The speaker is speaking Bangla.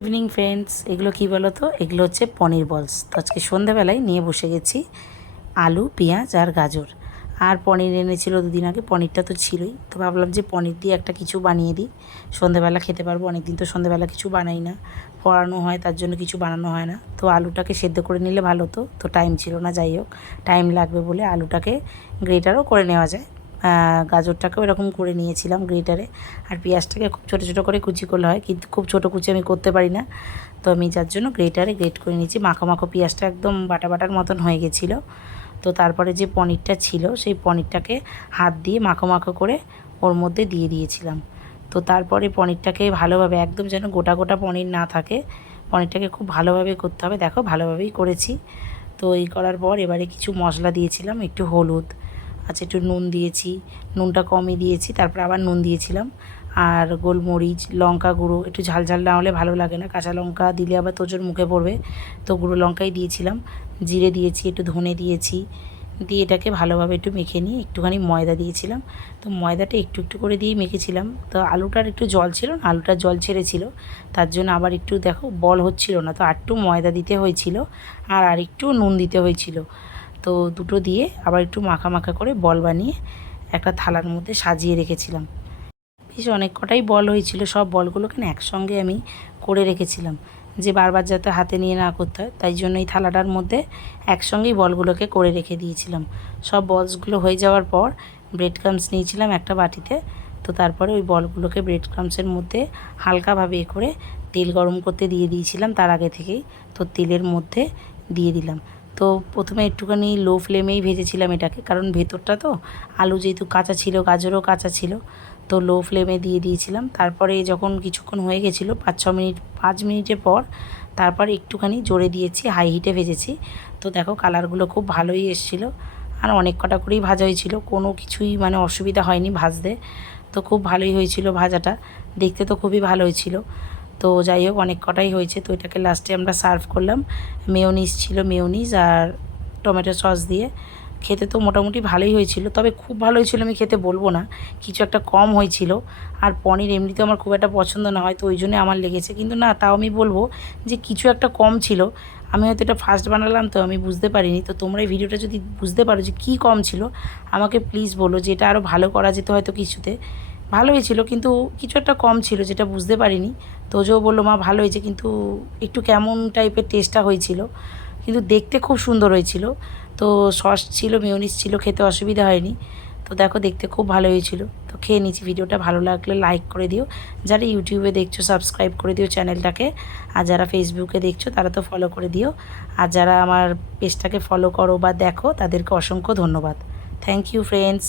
ইভিনিং ফ্রেন্ডস, এগুলো কি বলো তো? এগুলো হচ্ছে পনির বলস। তো আজকে সন্ধ্যাবেলায় নিয়ে বসে গেছি আলু, পেঁয়াজ আর গাজর। আর পনির এনেছিল দুদিন আগে, পনিরটা তো ছিলই। তো ভাবলাম যে পনির দিয়ে একটা কিছু বানিয়ে দিই, সন্ধ্যাবেলা খেতে পারবো। অনেকদিন তো সন্ধ্যাবেলা কিছু বানাই না, পড়ানো হয়, তার জন্য কিছু বানানো হয় না। তো আলুটাকে সেদ্ধ করে নিলে ভালো হতো, তো টাইম ছিল না। যাই হোক, টাইম লাগবে বলে আলুটাকে গ্রেটারও করে নেওয়া যায়। গাজরটাকেও এরকম করে নিয়েছিলাম গ্রেটারে। আর পেঁয়াজটাকে খুব ছোটো ছোটো করে কুচি করলে হয়, কিন্তু খুব ছোটো কুচি আমি করতে পারি না। তো আমি যার জন্য গ্রেটারে গ্রেট করে নিয়েছি। মাখো মাখো পেঁয়াজটা একদম বাটা বাটার মতন হয়ে গেছিলো। তো তারপরে যে পনিরটা ছিল, সেই পনিরটাকে হাত দিয়ে মাখো মাখো করে ওর মধ্যে দিয়ে দিয়েছিলাম। তো তারপরে পনিরটাকে ভালোভাবে, একদম যেন গোটা গোটা পনির না থাকে, পনিরটাকে খুব ভালোভাবে করতে হবে। দেখো, ভালোভাবেই করেছি। তো এই করার পর এবারে কিছু মশলা দিয়েছিলাম, একটু হলুদ, আচ্ছা একটু নুন দিয়েছি, নুনটা কমই দিয়েছি, তারপর আবার নুন দিয়েছিলাম। আর গোলমরিচ, লঙ্কা গুঁড়ো, একটু ঝাল ঝাল না হলে ভালো লাগে না, কাঁচা লঙ্কা দিলে আবার তোজোর মুখে পড়বে, তো গুঁড়ো লঙ্কাই দিয়েছিলাম। জিরে দিয়েছি, একটু ধনে দিয়েছি, দিয়ে এটাকে ভালোভাবে একটু মেখে নিয়ে একটুখানি ময়দা দিয়েছিলাম। তো ময়দাটা একটু একটু করে দিয়ে মেখেছিলাম। তো আলুটার একটু জল ছিল না, আলুটার জল ছেড়েছিল, তার জন্য আবার একটু দেখো বল হচ্ছিল না, তো আরেকটু ময়দা দিতে হয়েছিল আর আরেকটু নুন দিতে হয়েছিল। তো দুটো দিয়ে আবার একটু মাখা মাখা করে বল বানিয়ে একটা থালার মধ্যে সাজিয়ে রেখেছিলাম। বেশ অনেক কটাই বল হয়েছিল, সব বলগুলোকে না একসঙ্গে আমি করে রেখেছিলাম, যে বারবার যাতে হাতে নিয়ে না করতে হয়, তাই জন্য এই থালাটার মধ্যে একসঙ্গেই বলগুলোকে করে রেখে দিয়েছিলাম। সব বলসগুলো হয়ে যাওয়ার পর ব্রেড ক্রামস নিয়েছিলাম একটা বাটিতে। তো তারপরে ওই বলগুলোকে ব্রেড ক্রামসের মধ্যে হালকাভাবে করে তেল গরম করতে দিয়ে দিয়েছিলাম তার আগে থেকেই। তো তেলের মধ্যে দিয়ে দিলাম। তো প্রথমে একটুখানি লো ফ্লেমেই ভেজেছিলাম এটাকে, কারণ ভেতরটা তো আলু যেহেতু কাঁচা ছিল, গাজরও কাঁচা ছিল, তো লো ফ্লেমে দিয়ে দিয়েছিলাম। তারপরে যখন কিছুক্ষণ হয়ে গেছিলো, 5 মিনিটের পর তারপর একটুখানি জোরে দিয়েছি, হাই হিটে ভেজেছি। তো দেখো কালারগুলো খুব ভালোই এসেছিলো, আর অনেক কটা করেই ভাজা হয়েছিল, কোনো কিছুই মানে অসুবিধা হয়নি ভাজতে। তো খুব ভালোই হয়েছিল ভাজাটা, দেখতে তো খুবই ভালো হয়েছিল। তো যাই হোক, অনেক কটাই হয়েছে। তো এটাকে লাস্টে আমরা সার্ভ করলাম। মেয়োনিজ ছিল, মেয়োনিজ আর টমেটো সস দিয়ে। খেতে তো মোটামুটি ভালোই হয়েছিল, তবে খুব ভালো হয়েছিল আমি খেতে বলবো না, কিছু একটা কম হয়েছিল। আর পনির এমনিতেও আমার খুব একটা পছন্দ না হয়, তো ওই জন্যে আমার লেগেছে, কিন্তু না তাও আমি বলবো যে কিছু একটা কম ছিল। আমি হয়তো এটা ফার্স্ট বানালাম, তো আমি বুঝতে পারিনি। তো তোমরা এই ভিডিওটা যদি বুঝতে পারো যে কী কম ছিল, আমাকে প্লিজ বলো, যে এটা আরও ভালো করা যেত হয়তো কিছুতে। ভালো হয়েছিল, কিন্তু কিছু একটা কম ছিল যেটা বুঝতে পারিনি। তোজও বললো মা ভালো হয়েছে, কিন্তু একটু কেমন টাইপের টেস্টটা হয়েছিল, কিন্তু দেখতে খুব সুন্দর হয়েছিল। তো সস ছিল, মেয়োনিজ ছিল, খেতে অসুবিধা হয়নি। তো দেখো, দেখতে খুব ভালো হয়েছিল। তো খেয়ে নিচ্ছি। ভিডিওটা ভালো লাগলে লাইক করে দিও, যারা ইউটিউবে দেখছো সাবস্ক্রাইব করে দিও চ্যানেলটাকে, আর যারা ফেসবুকে দেখছো তারা তো ফলো করে দিও। আর যারা আমার পেজটাকে ফলো করো বা দেখো, তাদেরকে অসংখ্য ধন্যবাদ। Thank you friends.